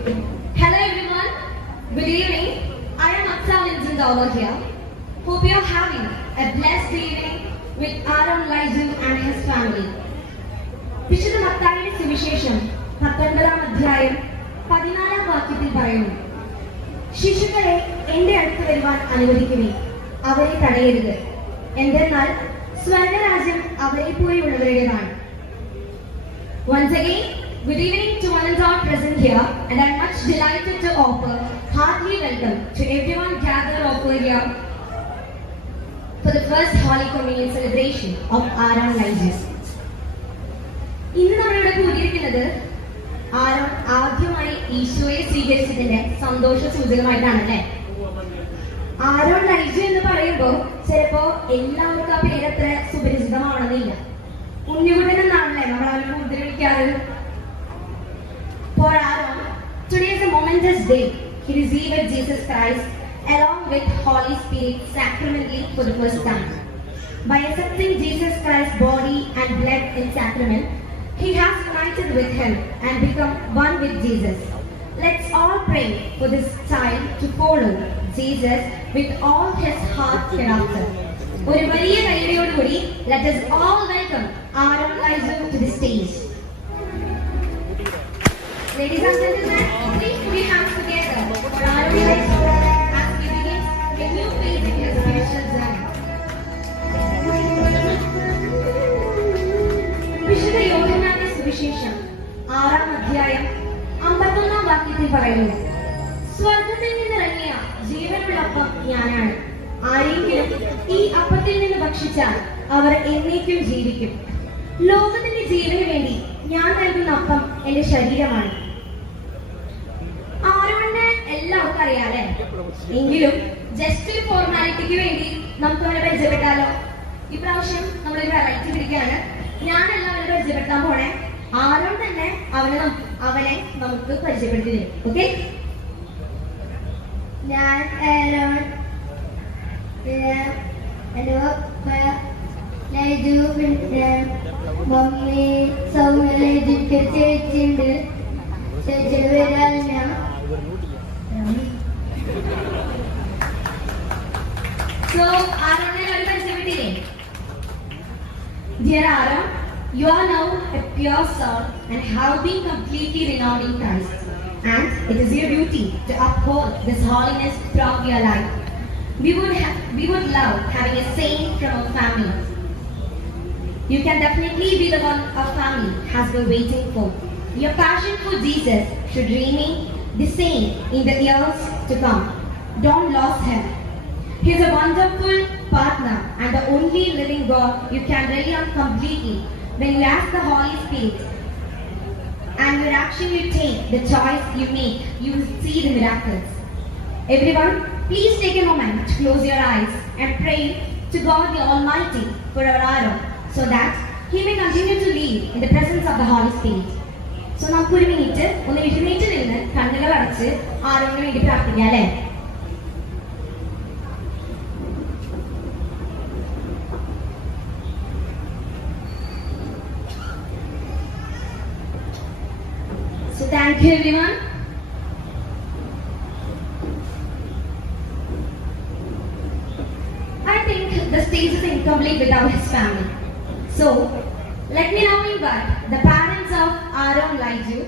Hello everyone, good evening. I am Aksha Lindsay here. Hope you are having a blessed evening with Aaron Laizu and his family. വിശുദ്ധ മത്തായിയുടെ സുവിശേഷം 19-ാം അധ്യായം 14-ാം വാക്യത്തിൽ പറയുന്നു, ശിശുക്കളെ എന്റെ അടുത്ത് വരുവാൻ അനുവദിക്കുവിൻ, അവരെ തടയരുത്, എന്തെന്നാൽ സ്വർഗരാജ്യം അവരെ പോലെയുള്ളവരുടേതാണ്. Once again, good evening to one and all present here, and I am much delighted to offer heartily welcome to everyone gathered over here for the first Holy Communion celebration of Aaron Laizu. ഇന്ന് നമ്മളിവിടെ കൂടിയിരിക്കുന്നത് Aaron ആദ്യമായി ഈശോയെ സ്വീകരിച്ചതിന്റെ സന്തോഷ സൂചകമായിട്ടാണല്ലേ. Aaron Laiju എന്ന് പറയുമ്പോൾ ചിലപ്പോ എല്ലാവർക്കും ആ പേരത്ര സുപരിചിതമാവണമെന്നില്ല. ഉണ്ണികുട്ടൻ എന്നാണല്ലേ നമ്മൾ അവനെ കൂടുതൽ വിളിക്കാറ്. For Aaron, today is a momentous day. He received Jesus Christ along with Holy Spirit sacramentally for the first time. By accepting Jesus Christ's body and blood in sacrament, he has united with him and become one with Jesus. Let's all pray for this child to follow Jesus with all his heart hereafter. ഒരു വലിയ കൈയോടുകൂടി let us all welcome Aaron Laizu to the stage. Ladies and gentlemen, please put your hands together for Aaron Laizu as he begins a new phase in his spiritual journey. വിശുദ്ധ യോഹന്നാന്റെ സുവിശേഷം 6-ാം അധ്യായം 51-ാം വാക്യത്തിൽ പറയുന്നു, സ്വർഗ്ഗത്തിൽ നിന്നിറങ്ങിയ ജീവനുള്ള അപ്പം ഞാനാണ്. ആരെങ്കിലും ഈ അപ്പത്തിൽ നിന്ന് ഭക്ഷിച്ചാൽ അവർ എന്നേക്കും ജീവിക്കും. ലോകത്തിന്റെ ജീവന് വേണ്ടി ഞാൻ നൽകുന്ന അപ്പം എന്റെ ശരീരമാണ്. ആരോണിനെ എല്ലാവർക്കും അറിയാലേ, എങ്കിലും ജസ്റ്റ് ഒരു ഫോർമാലിറ്റിക്ക് വേണ്ടി നമുക്ക് അവനെ പരിചയപ്പെട്ടാലോ. ഇപ്രാവശ്യം നമ്മളൊരു വെറൈറ്റി പിടിക്കുകയാണ്. ഞാനല്ല അവനെ പരിചയപ്പെടുത്താൻ പോണേ, ആരോൺ തന്നെ അവനെ നമുക്ക് പരിചയപ്പെടുത്തി തരും. ഓക്കെ, ഞാൻ ആരോൺ, എൻ്റെ പപ്പ ലൈജു, പിന്നെ മമ്മി സൗമ്യ ലൈജുക്ക് ചേച്ചിയുണ്ട്. ചേച്ചിയുടെ പേര് അല്ല. So, ആരോണിനെ പരിചയപ്പെട്ടില്ലേ? Dear Aaron, you are now a pure soul and have been completely renowned in Christ. And it is your duty to uphold this holiness throughout your life. We would love having a saint from our family. You can definitely be the one our family has been waiting for. Your passion for Jesus should remain the same in the years to come. Don't lose him. He is a wonderful partner and the only living God you can rely on completely when you ask the Holy Spirit. And your action you take, the choice you make, you will see the miracles. Everyone, please take a moment to close your eyes and pray to God the Almighty for our Aaron, so that he may continue to live in the presence of the Holy Spirit. So നമുക്കൊരു minute ഒന്ന് എഴുന്നേറ്റ് നിന്ന് കണ്ണുകൾ അടച്ച് ആരോണിന് വേണ്ടി പ്രാർത്ഥിക്കാം അല്ലേ. So thank you everyone. I think the stage is incomplete without his family. So let me now invite the parents of Aaron Laizu,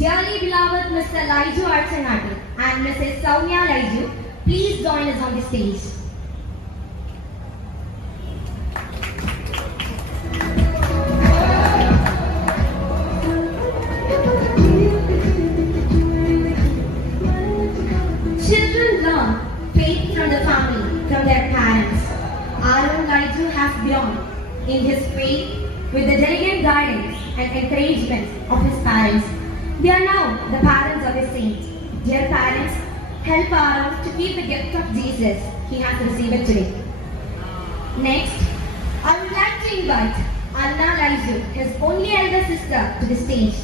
dearly beloved Mr. Laizu Archanati and Mrs. Soumya Laizu. Please join us on the stage. Children learn faith from the family, from their parents. Aaron Laizu has grown in his faith with the diligent guidance and encouragement of his parents. They are now the parents of his saint. Dear parents, help Aaron to keep the gift of Jesus he has received today. Next, I would like to invite Anna Laizu, his only elder sister, to the stage.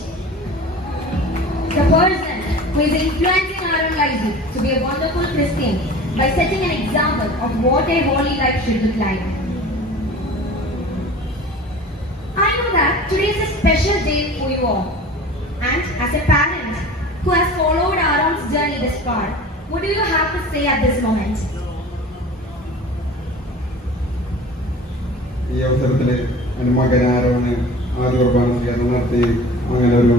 The person who is influencing Aaron Laizu to be a wonderful Christian by setting an example of what a holy life should look like. I know that today is a special day for you all, and as a parent who has followed journey this far. What do you have to say at this moment? ഈ അവസരത്തിൽ എൻ്റെ മകൻ Aaron ആദ്യ കുർബാന സ്വീകരണം നടത്തി അങ്ങനെ ഒരു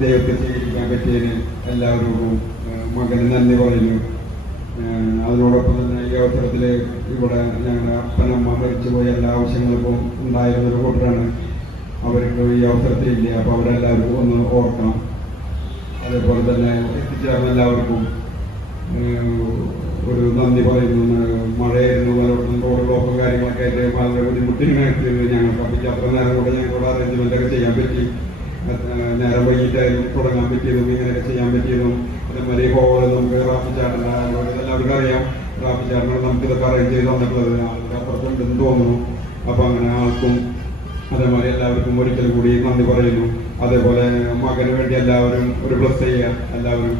ദൈവത്തെ സ്വീകരിക്കാൻ പറ്റിയതിന് എല്ലാവരോടും മകന് നന്ദി പറയുന്നു. അതിനോടൊപ്പം തന്നെ ഈ അവസരത്തിൽ ഇവിടെ ഞങ്ങളുടെ അപ്പനമ്മ മരിച്ചുപോയ എല്ലാ ആവശ്യങ്ങൾക്കും ഉണ്ടായിരുന്നൊരു കൂട്ടരാണ്. അവർക്ക് ഈ അവസരത്തിലില്ല, അപ്പോൾ അവരെല്ലാവർക്കും ഒന്ന് ഓർക്കണം. അതേപോലെ തന്നെ എത്തിച്ചേർന്ന എല്ലാവർക്കും ഒരു നന്ദി പറയുന്നു. മഴയായിരുന്നു, പലയിടത്തും റോഡ് ബ്ലോക്കും കാര്യങ്ങളൊക്കെ ആയിട്ട് വളരെ ബുദ്ധിമുട്ടിങ്ങനെത്തിയത് ഞങ്ങൾക്ക്. അപ്പം അത്ര നേരം കൂടെ ഞങ്ങളുടെ അറേഞ്ച്മെൻ്റൊക്കെ ചെയ്യാൻ പറ്റി. നേരം വൈകിട്ടായാലും തുടങ്ങാൻ പറ്റിയതും ഇങ്ങനെയൊക്കെ ചെയ്യാൻ പറ്റിയതും അതേമാതിരി ഹോള് നമുക്ക് റാഫി ചാട്ടൻ്റെ എല്ലാവർക്കും അറിയാം. റാഫി ചാട്ടനോട് നമുക്കിതൊക്കെ അറേഞ്ച് ചെയ്ത് തന്നിട്ടുള്ളത് ആൾക്ക് അപ്പുറത്തുണ്ടെന്ന് തോന്നുന്നു. അപ്പം അങ്ങനെ ആൾക്കും അതേമാതിരി എല്ലാവർക്കും ഒരിക്കൽ കൂടി നന്ദി പറയുന്നു. അതേപോലെ മകന് വേണ്ടി എല്ലാവരും ഒരു ബ്ലസ് ചെയ്യുക എല്ലാവരും.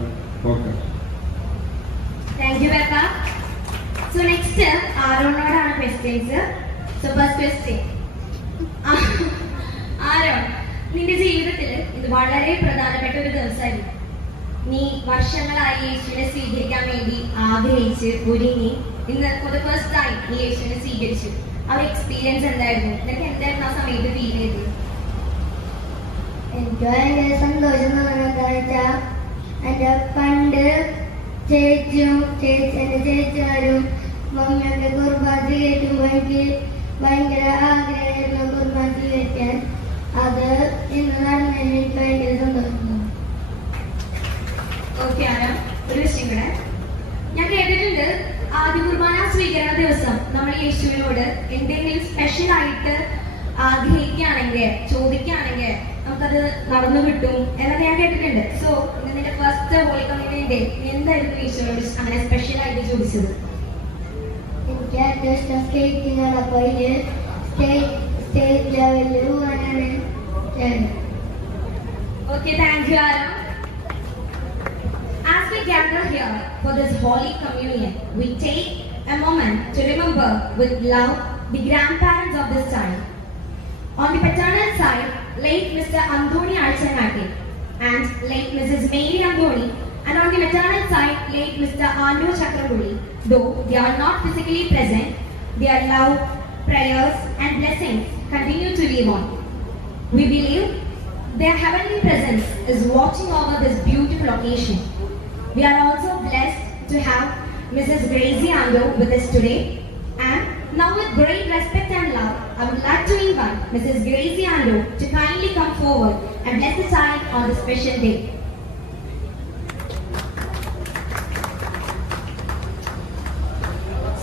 Okay, Thank you, Becca. So next, ആരോണോടാണ് questions. So first question. Aaron, നിന്റെ ജീവിതത്തിൽ ഇത് വളരെ പ്രധാനപ്പെട്ട ഒരു ദിവസമായിരുന്നു. നീ വർഷങ്ങളായി യേശുവിനെ സ്വീകരിക്കാൻ വേണ്ടി ആഗ്രഹിച്ച് ഒരുങ്ങി ഇന്ന് for the first time നീ യേശുവിനെ സ്വീകരിച്ചു. ആ ഒരു എക്സ്പീരിയൻസ് എന്തായിരുന്നു? നിനക്ക് എന്തായിരുന്നു ആ സമയത്ത് ഫീൽ ചെയ്തത്? എനിക്ക് ഭയങ്കര സന്തോഷം തോന്നുന്നത് വെച്ചാൽ എൻ്റെ പണ്ട് എൻ്റെ ചേച്ചിമാരും മമ്മിയൊക്കെ കുർബാന സ്വീകരിക്കുമ്പോൾ എനിക്ക് ഭയങ്കര ആഗ്രഹമായിരുന്നു കുർബാന സ്വീകരിക്കാൻ. അത് ഇന്ന് നടന്നതിന് എനിക്ക് ഭയങ്കര സന്തോഷം. ഓക്കെ ആരാ, ഒരു വിഷയം കൂടെ ഞാൻ കേട്ടിട്ടുണ്ട്. ആദ്യ കുർബാന സ്വീകരണ ദിവസം നമ്മൾ യേശുവിനോട് എന്തെങ്കിലും സ്പെഷ്യൽ ആയിട്ട് ആഗ്രഹിക്കുകയാണെങ്കിൽ ചോദിക്കുകയാണെങ്കിൽ നമുക്കത് നടന്നു കിട്ടും എന്നൊക്കെ ഞാൻ കേട്ടിട്ടുണ്ട്. സോ നിന്റെ ഫസ്റ്റ് ഹോളി കമ്മ്യൂണിന്റെ എന്തായിരുന്നു യേശുവിനോട് അങ്ങനെ സ്പെഷ്യൽ ആയിട്ട് ചോദിച്ചത്? എനിക്ക് ഏറ്റവും ഇഷ്ടം സ്കേറ്റിംഗ് ആണ്. അപ്പോൾ ഇതിൽ സ്റ്റേറ്റ് ലെവലിൽ പോകാനാണ് ചെയ്യുന്നത്. Okay, thank you, Aram. As we gather here for this Holy Communion, we take a moment to remember with love the grandparents of this child. On the paternal side, late Mr. Andoni Alchanati and late Mrs. Mary Andoni, and on the maternal side, late Mr. Anu Chakrabuli. Though they are not physically present, their love, prayers, and blessings continue to live on. We believe their heavenly presence is watching over this beautiful occasion. We are also blessed to have Mrs. Gracie Ando with us today. And now with great respect and love, I would like to invite Mrs. Gracie Ando to kindly come forward and bless the child on this special day.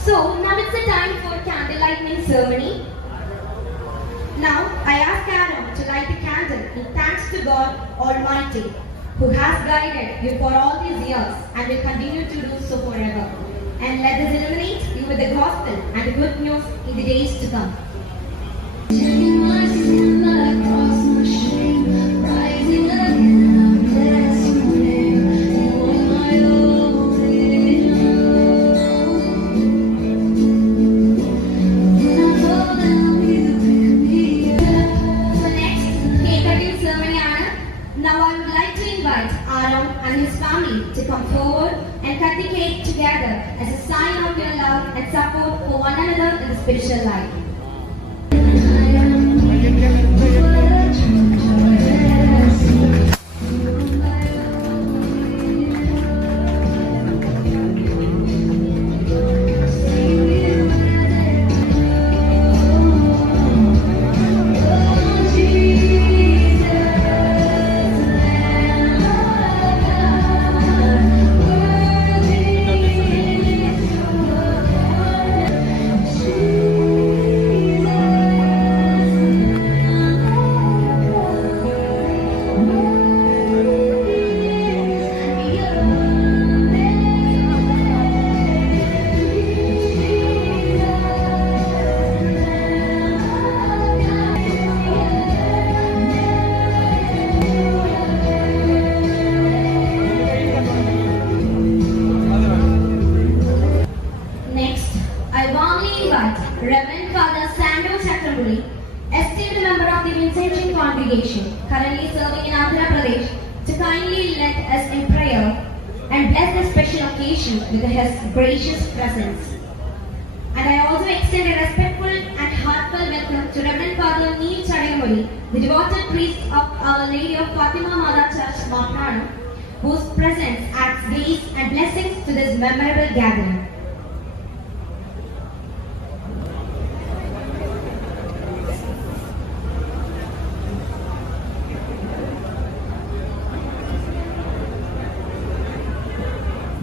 So now it's the time for candle lighting ceremony. Now I ask Aaron to light the candle in thanks to God Almighty, who has guided you for all these years and will continue to do so forever. And let us illuminate you with the gospel and the good news in the days to come. Now I would like to invite Aaron and his family to come forward and cut the cake together as a sign of your love and support for one another in the spiritual life. Reverend Father Sando Chakrabuli, esteemed member of the Vincentian congregation, currently serving in Andhra Pradesh, to kindly lead us in prayer and and bless this special occasion with His gracious presence. And I also extend a respectful and heartfelt welcome to Reverend Father Neil Chadayamuri, the devoted priest of Our Lady of Fatima Mother Church, Marpnadu, whose presence adds grace and blessings to this memorable gathering.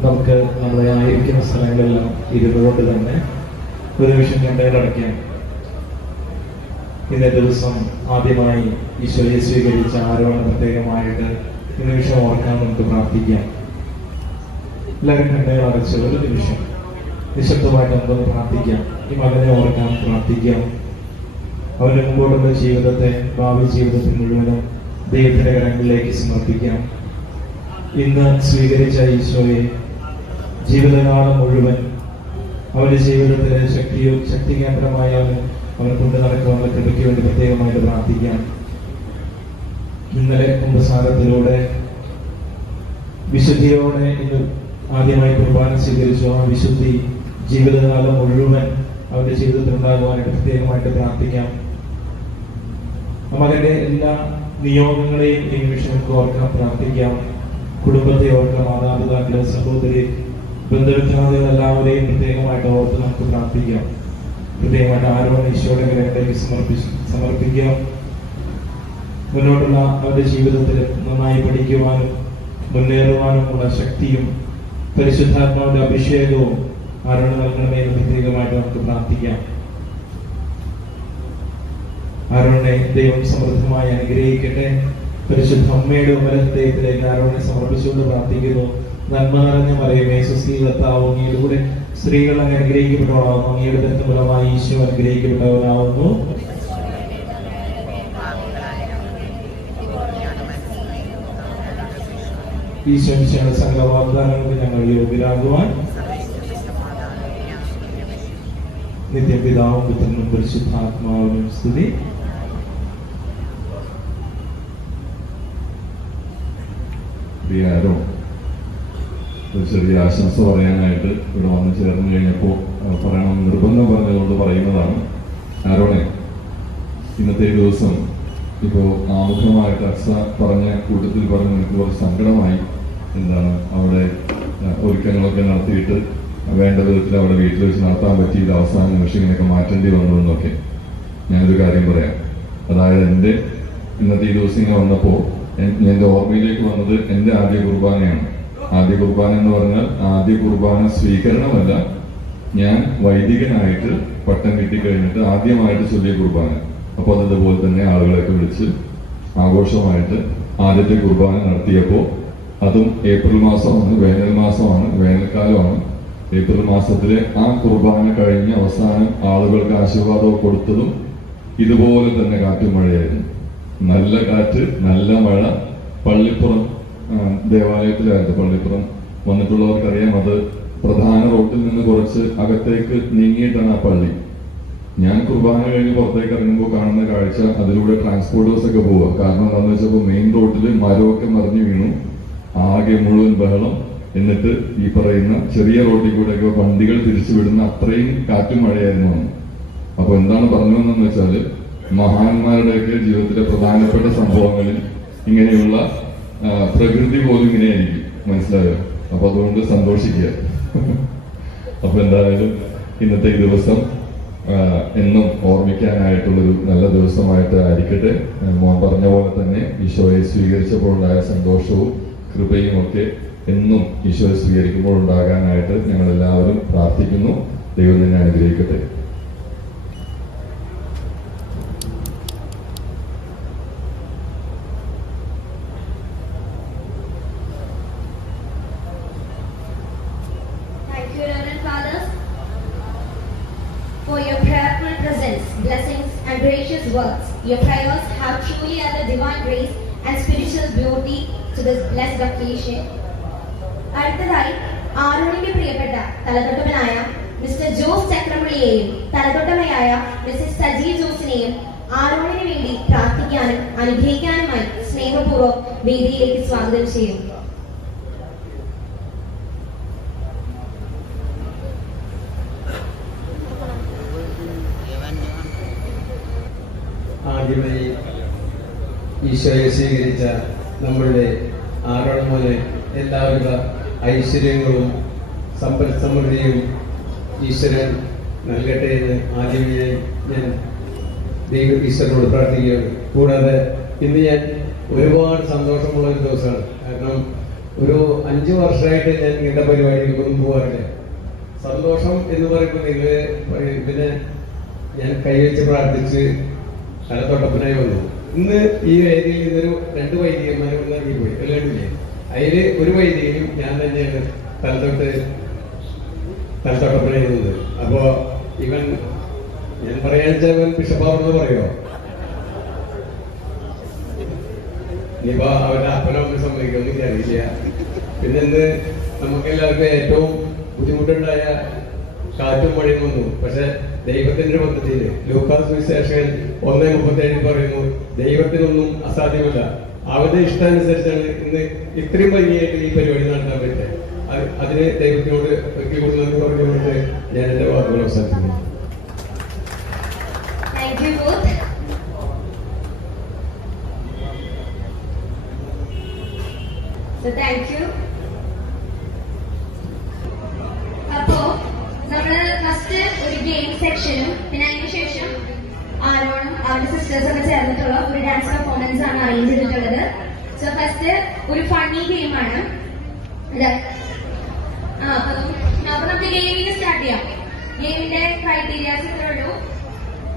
നമുക്ക് നമ്മളെ ആയിരിക്കുന്ന സ്ഥലങ്ങളിലും ഇരുന്നുകൊണ്ട് തന്നെ ഒരു നിമിഷം കണ്ടടയ്ക്കാം. ഇന്നേ ദിവസം ആദ്യമായി ഈശോയെ സ്വീകരിച്ച ആരോണ് പ്രത്യേകമായിട്ട് ഈ നിമിഷം ഓർക്കാൻ നമുക്ക് പ്രാർത്ഥിക്കാം. എല്ലാവരും കണ്ടടച്ച് ഒരു നിമിഷം നിശബ്ദമായിട്ട് നമുക്കൊന്ന് പ്രാർത്ഥിക്കാം. ഈ മകനെ ഓർക്കാൻ പ്രാർത്ഥിക്കാം. അവന്റെ മുമ്പോട്ടുള്ള ജീവിതത്തെ, ഭാവി ജീവിതത്തിൽ മുഴുവനും ദൈവത്തിന്റെ കരങ്ങളിലേക്ക് സമർപ്പിക്കാം. ഇന്ന് സ്വീകരിച്ച ഈശോയെ ജീവിതകാലം മുഴുവൻ അവന്റെ ജീവിതത്തിലെ ശക്തി കേന്ദ്രമായ അവനെ കൊണ്ട് നടക്കുവാനുള്ള കൃപയ്ക്ക് വേണ്ടി പ്രത്യേകമായിട്ട് പ്രാർത്ഥിക്കാം. ഇന്നലെ കുമ്പസാരത്തിലൂടെ വിശുദ്ധിയോടെ ഇന്ന് ആദ്യമായി കുർബാന സ്വീകരിച്ചു. ആ വിശുദ്ധി ജീവിതകാലം മുഴുവൻ അവന്റെ ജീവിതത്തിൽ ഉണ്ടാകുവാനായിട്ട് പ്രത്യേകമായിട്ട് പ്രാർത്ഥിക്കാം. മകന്റെ എല്ലാ നിയോഗങ്ങളെയും ഈ നിമിഷം ഓർക്കാൻ പ്രാർത്ഥിക്കാം. കുടുംബത്തെ ഓർക്കാം, മാതാപിതാക്കളെ, സഹോദരി, ബന്ധുമിത്രാദികൾ എല്ലാവരെയും പ്രത്യേകമായിട്ട് ഓർത്ത് നമുക്ക് പ്രാർത്ഥിക്കാം. പ്രത്യേകമായിട്ട് ആരോഗ്യ ഈശോയുടെ കരങ്ങളിലേക്ക് സമർപ്പിക്കാം. മുന്നോട്ടുള്ള അവരുടെ ജീവിതത്തിൽ നന്നായി പഠിക്കുവാനും മുന്നേറുവാനുമുള്ള ശക്തിയും പരിശുദ്ധാത്മാവിന്റെ അഭിഷേകവും ആരോഗ്യ നൽകണമെന്ന് പ്രത്യേകമായിട്ട് നമുക്ക് പ്രാർത്ഥിക്കാം. ആരോഗ്യനെ ദൈവം സമൃദ്ധമായി അനുഗ്രഹിക്കട്ടെ. പരിശുദ്ധ അമ്മയുടെ ഉമ്മരത്തേക്ക് ആരോഗ്യം സമർപ്പിച്ചുകൊണ്ട് പ്രാർത്ഥിക്കുന്നു. നന്മ നിറഞ്ഞ മറിയമേ, സ്വസ്തി കർത്താവ് അങ്ങയിലൂടെ സ്ത്രീകൾ അങ്ങ് അനുഗ്രഹിക്കപ്പെട്ടവളാവുന്നു. അങ്ങയുടെ ബന്ധഫലമായി ഈശോ അനുഗ്രഹിക്കപ്പെട്ടവനാവുന്നു. ഈശോയുടെ സകല വാഗ്ദാനങ്ങൾക്ക് ഞങ്ങൾ യോഗ്യരാകുവാൻ നിത്യപിതാവും പുത്രനും പരിശുദ്ധാത്മാവിനും സ്തുതി. പ്രിയാരോ ഒരു ചെറിയ ആശംസ പറയാനായിട്ട് ഇവിടെ വന്ന് ചേർന്ന് കഴിഞ്ഞപ്പോൾ പറയണമെന്ന് നിർബന്ധം പറഞ്ഞതുകൊണ്ട് പറയുന്നതാണ്. ആരോണെ, ഇന്നത്തെ ദിവസം ഇപ്പോൾ ആമുഖമായിട്ട് അക്സ പറഞ്ഞ കൂട്ടത്തിൽ പറഞ്ഞ് എനിക്ക് കുറച്ച് സങ്കടമായി. എന്താണ് അവിടെ ഒരുക്കങ്ങളൊക്കെ നടത്തിയിട്ട് വേണ്ട വിധത്തിൽ അവിടെ വീട്ടിൽ വെച്ച് നടത്താൻ പറ്റിയില്ല, അവസാന നിമിഷം ഇങ്ങനെയൊക്കെ മാറ്റേണ്ടി വന്നു എന്നൊക്കെ. ഞാനൊരു കാര്യം പറയാം. അതായത് എൻ്റെ ഇന്നത്തെ ഈ ദിവസം ഇങ്ങനെ വന്നപ്പോൾ എൻ്റെ ഓർമ്മയിലേക്ക് വന്നത് എൻ്റെ ആദ്യ കുർബാനയാണ്. ആദ്യ കുർബാന എന്ന് പറഞ്ഞാൽ ആദ്യ കുർബാന സ്വീകരണമല്ല, ഞാൻ വൈദികനായിട്ട് പട്ടം കിട്ടിക്കഴിഞ്ഞിട്ട് ആദ്യമായിട്ട് ചൊല്ലിയ കുർബാന. അപ്പോൾ അതുപോലെ തന്നെ ആളുകളെയൊക്കെ വിളിച്ച് ആഘോഷമായിട്ട് ആദ്യത്തെ കുർബാന നടത്തിയപ്പോൾ, അതും ഏപ്രിൽ മാസമാണ്, വേനൽ മാസമാണ്, വേനൽക്കാലമാണ്. ഏപ്രിൽ മാസത്തിലെ ആ കുർബാന കഴിഞ്ഞ് അവസാനം ആളുകൾക്ക് ആശീർവാദം കൊടുത്തതും ഇതുപോലെ തന്നെ കാറ്റും മഴയായിരുന്നു. നല്ല കാറ്റ്, നല്ല മഴ. പള്ളിപ്പുറം ദേവാലയത്തിലായിരുന്നു. പള്ളിപ്പുറം വന്നിട്ടുള്ളവർക്കറിയാം, അത് പ്രധാന റോഡിൽ നിന്ന് കുറച്ച് അകത്തേക്ക് നീങ്ങിയിട്ടാണ് ആ പള്ളി. ഞാൻ കുർബാന കഴിഞ്ഞ് പുറത്തേക്ക് ഇറങ്ങുമ്പോൾ കാണുന്ന കാഴ്ച, അതിലൂടെ ട്രാൻസ്പോർട്ടേഴ്സ് ഒക്കെ പോവുക. കാരണം എന്താണെന്ന് വെച്ചപ്പോൾ മെയിൻ റോഡിൽ മരമൊക്കെ മറിഞ്ഞു വീണു, ആകെ മുഴുവൻ ബഹളം. എന്നിട്ട് ഈ പറയുന്ന ചെറിയ റോഡിൽ കൂടെയൊക്കെ വണ്ടികൾ തിരിച്ചു വിടുന്ന അത്രയും കാറ്റും മഴയായിരുന്നു അന്ന്. അപ്പൊ എന്താണ് പറഞ്ഞതെന്ന് വെച്ചാൽ, മഹാന്മാരുടെയൊക്കെ ജീവിതത്തിലെ പ്രധാനപ്പെട്ട സംഭവങ്ങളിൽ ഇങ്ങനെയുള്ള പ്രകൃതി പോലും ഇങ്ങനെയായിരിക്കും. മനസ്സിലായോ? അപ്പൊ അതുകൊണ്ട് സന്തോഷിക്കുക. അപ്പൊ എന്തായാലും ഇന്നത്തെ ഈ ദിവസം എന്നും ഓർമ്മിക്കാനായിട്ടുള്ളൊരു നല്ല ദിവസമായിട്ട് ആയിരിക്കട്ടെ. മോൻ പറഞ്ഞ പോലെ തന്നെ ഈശോയെ സ്വീകരിച്ചപ്പോഴുണ്ടായ സന്തോഷവും കൃപയും ഒക്കെ എന്നും ഈശോയെ സ്വീകരിക്കുമ്പോൾ ഉണ്ടാകാനായിട്ട് ഞങ്ങൾ എല്ലാവരും പ്രാർത്ഥിക്കുന്നു. ദൈവം നിന്നെ അനുഗ്രഹിക്കട്ടെ. For your prayerful presence, blessings and gracious words. Your prayers have truly added divine grace and spiritual beauty to this blessed occasion. അടുത്തതായി ആരോണിന്റെ പ്രിയപ്പെട്ട തലതൊട്ടവനായ മിസ്റ്റർ ജോസ് ചക്രമണിയെയും തലതൊട്ടമയായ മിസ്റ്റർ സജി ജോസിനെയും ആരോണിന് വേണ്ടി പ്രാർത്ഥിക്കാനും അനുഗ്രഹിക്കാനുമായി സ്നേഹപൂർവ്വം വേദിയിലേക്ക് സ്വാഗതം ചെയ്യും. ആദ്യമായി ഈശോയെ സ്വീകരിച്ച നമ്മളുടെ ആരോൺ മോനെ എല്ലാവിധ ഐശ്വര്യങ്ങളും സമ്പൽ സമൃദ്ധിയും ഈശ്വരൻ നൽകട്ടെ എന്ന് ആദ്യമായി ഞാൻ ഈശ്വരനോട് പ്രാർത്ഥിക്കുകയാണ്. കൂടാതെ ഇന്ന് ഞാൻ ഒരുപാട് സന്തോഷമുള്ള ഒരു ദിവസമാണ്. കാരണം ഒരു 5 വർഷമായിട്ട് ഞാൻ ഇങ്ങനത്തെ പരിപാടികൾക്കൊന്നും പോകാറില്ല. സന്തോഷം എന്ന് പറയുമ്പോൾ ഇതിനെ ഞാൻ കൈവച്ച് പ്രാർത്ഥിച്ച് തലത്തൊട്ടപ്പനായി വന്നു. ഇന്ന് ഈ വേദിയിൽ ഇന്നൊരു 2 വൈദികന്മാരെ ഇറങ്ങിപ്പോയി കണ്ടില്ലേ. അതില് ഒരു വൈദികനും ഞാൻ തന്നെയാണ് തലത്തൊട്ടപ്പനായി വന്നത്. അപ്പോ ഇവൻ ഞാൻ പറയാന്ന് വെച്ചാൽ ബിഷപ്പാവെന്ന് പറയോ? ഇനിയിപ്പോ അവരുടെ അപ്പനമ്മ സമ്മതിക്കുമെന്ന് എനിക്കറിയില്ല. പിന്നെന്ത് നമുക്കെല്ലാവർക്കും ഏറ്റവും ബുദ്ധിമുട്ടുണ്ടായ കാറ്റും മഴയും വന്നു. പക്ഷെ ദൈവത്തിന്റെ ഒരു പദ്ധതിയില് ലൂക്കാസ് സുവിശേഷൻ 1:37 പറയുന്നു, ദൈവത്തിനൊന്നും അസാധ്യമല്ല. അവരുടെ ഇഷ്ടാനുസരിച്ചാണ് ഇന്ന് ഇത്രയും ഭംഗിയായിട്ട് ഈ പരിപാടി നടത്താൻ പറ്റുന്നത്. അതിന് ദൈവത്തിനോട് ഒരിക്കൽ കൂടുതൽ പറഞ്ഞുകൊണ്ട് ഞാൻ എന്റെ വാക്കുകൾ അവസാനിക്കുന്നു. Thank you both. So thank you. അപ്പോ നമ്മള് ഫസ്റ്റ് ഒരു ഗെയിം സെക്ഷനും പിന്നെ അതിനുശേഷം ആരോണും അവരുടെ സിസ്റ്റേഴ്സും ഒക്കെ ചേർന്നിട്ടുള്ള ഒരു ഡാൻസ് പെർഫോമൻസ് ആണ് അറേഞ്ച് ചെയ്തിട്ടുള്ളത്. സോ ഫസ്റ്റ് ഒരു ഫണ്ണി ഗെയിമാണ്. അപ്പൊ നമുക്ക് ഗെയിമിന് സ്റ്റാർട്ട് ചെയ്യാം. ഗെയിമിന്റെ ക്രൈറ്റീരിയാസ് ഇത്രയുള്ളൂ.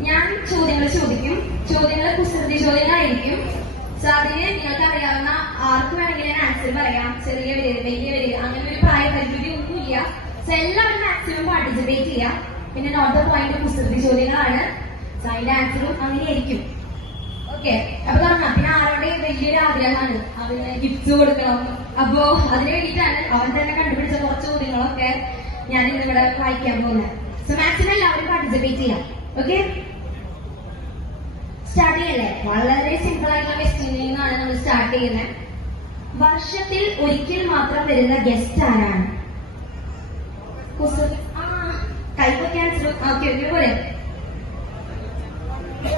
ഞാൻ ചോദ്യങ്ങൾ ചോദിക്കും. ചോദ്യങ്ങൾ കുസൃതി ചോദ്യങ്ങളായിരിക്കും. സോ അതിന് നിങ്ങൾക്ക് അറിയാവുന്ന ആർക്ക് വേണമെങ്കിലും ആൻസർ പറയാം. ചെറിയ പേര്, വലിയ പേര്, അങ്ങനെ ഒരു പ്രായപരിധി ഒന്നുമില്ല. സോ എല്ലാവരും മാക്സിമം പാർട്ടിസിപ്പേറ്റ് ചെയ്യാം. പിന്നെ നോട്ട് ദ പോയിന്റ് കുസൃതി ചോദ്യങ്ങളാണ്. സോ അതിന്റെ ആൻസറും അങ്ങനെയായിരിക്കും. ഓക്കെ, അപ്പൊ തുടങ്ങാം. പിന്നെ ആരോടെ വലിയൊരു ആഗ്രഹമാണ് അവന് ഗിഫ്റ്റ് കൊടുക്കണം. അപ്പോ അതിന് വേണ്ടിയിട്ടാണ് അവൻ തന്നെ കണ്ടുപിടിച്ച കുറച്ച് ചോദ്യങ്ങളൊക്കെ ഞാൻ ഇന്നിവിടെ വായിക്കാൻ പോകുന്നത്. സോ മാക്സിമം എല്ലാവരും പാർട്ടിസിപ്പേറ്റ് ചെയ്യാം. ഓക്കെ, സ്റ്റാർട്ട് ചെയ്യല്ലേ? വളരെ സിമ്പിൾ ആയിട്ടുള്ള ക്വസ്റ്റ്യനിൽ നിന്നാണ് നമ്മൾ സ്റ്റാർട്ട് ചെയ്യുന്നത്. വർഷത്തിൽ ഒരിക്കൽ മാത്രം വരുന്ന ഗസ്റ്റ് ആരാണ്? കൈബുക്ക് ആൻസർ. ഓക്കെ, പോലെ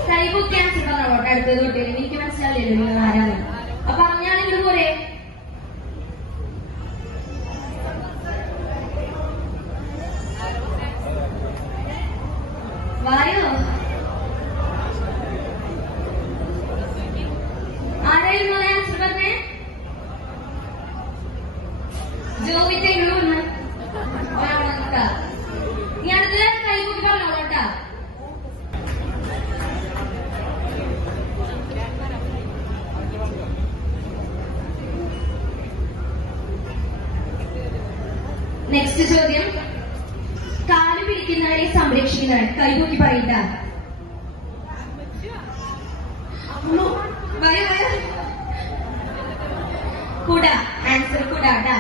കൈബുക്ക് ആൻസർ പറഞ്ഞോട്ടെ. അടുത്തത് തൊട്ട് എനിക്ക് മനസ്സിലാവില്ലല്ലോ നിങ്ങൾ ആരാണ്. അപ്പൊ പറഞ്ഞാണെങ്കിൽ പോലെ വായോ ആരായിരുന്നു ആൻസർ പറഞ്ഞേ? ജോവിന്റെ ഈ അടുത്ത കൈകൂട്ടി പറഞ്ഞോളൂട്ടാ. നെക്സ്റ്റ് ചോദ്യം, കാല് പിടിക്കുന്നവരെ സംരക്ഷിക്കുന്നവൻ. കൈകൂട്ടി പറയിട്ട. കുട. ആൻസർ കുട ട്ടാ.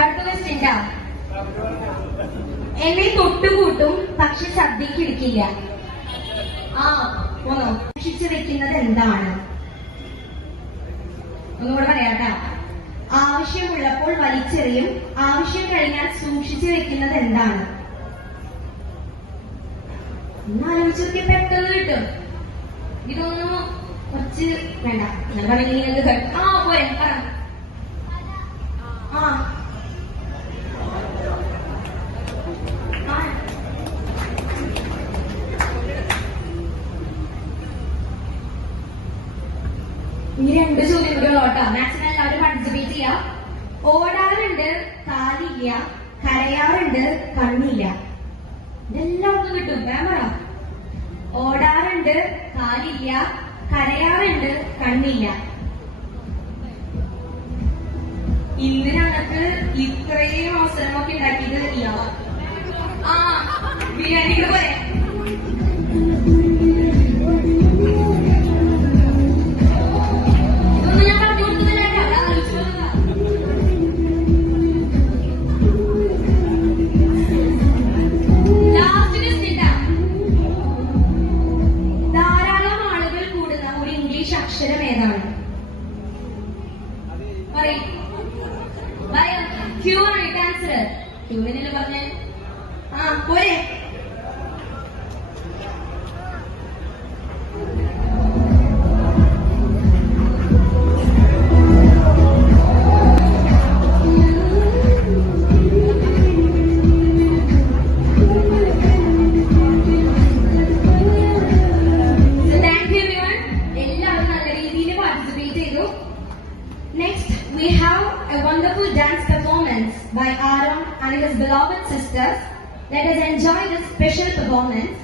അടുത്ത ക്വസ്റ്റ്യൻ ട്ടാ. എന്നെ തൊട്ടുകൂട്ടും പക്ഷെ ശ്രദ്ധിക്കിടിക്കില്ല. സൂക്ഷിച്ചു വെക്കുന്നത് എന്താണ്? ഒന്നുകൂടെ പറയാട്ടാ. ആവശ്യമുള്ളപ്പോൾ വലിച്ചെറിയും, ആവശ്യം കഴിഞ്ഞാൽ സൂക്ഷിച്ചു വെക്കുന്നത് എന്താണ്? ആലോചിച്ചൊക്കെ പെട്ടെന്ന് കിട്ടും. ഇതൊന്നും കുറച്ച് വേണ്ട. ഞാൻ പറയുന്നത് നിങ്ങൾക്ക് പോരെ പറ. ഇനി 2 ചോദ്യം കൂടി ഉള്ളോട്ടോ. മാക്സിമം എല്ലാവരും പാർട്ടിസിപ്പേറ്റ് ചെയ്യാം. ഓടാറുണ്ട്, കാലില്ല, കരയാറുണ്ട്, കണ്ണില്ല. ഇതെല്ലാവർക്കും കിട്ടും. ഞാൻ പറ. ഓടാറുണ്ട്, കാലില്ല, കരയാറുണ്ട്, കണ്ണില്ല. ഇന്ന് ഞങ്ങൾക്ക് ഇത്രയും അവസരമൊക്കെ ഉണ്ടാക്കിയത് ഇയാളാ. ബിരിയാണിക്ക് പോലെ പറയും. ക്യൂ ആണ് ആൻസർ. ക്യൂവിനല്ലേ പറഞ്ഞേ? പോരെ. Next, we have a wonderful dance performance by Aaron and his beloved sisters. Let us enjoy this special performance.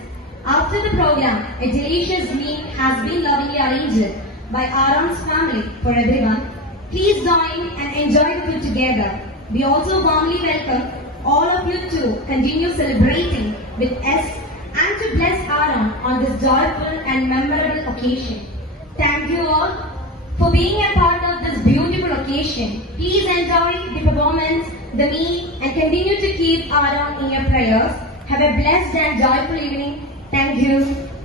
After the program, a delicious meal has been lovingly arranged by Aaron's family for everyone. Please join and enjoy the food together. We also warmly welcome all of you to continue celebrating with us and to bless Aaron on this joyful and memorable occasion. Thank you all for being a part of this beautiful occasion. Please enjoy the performance, the meal, and continue to keep Aaron in your prayers. Have a blessed and joyful evening. Thank you.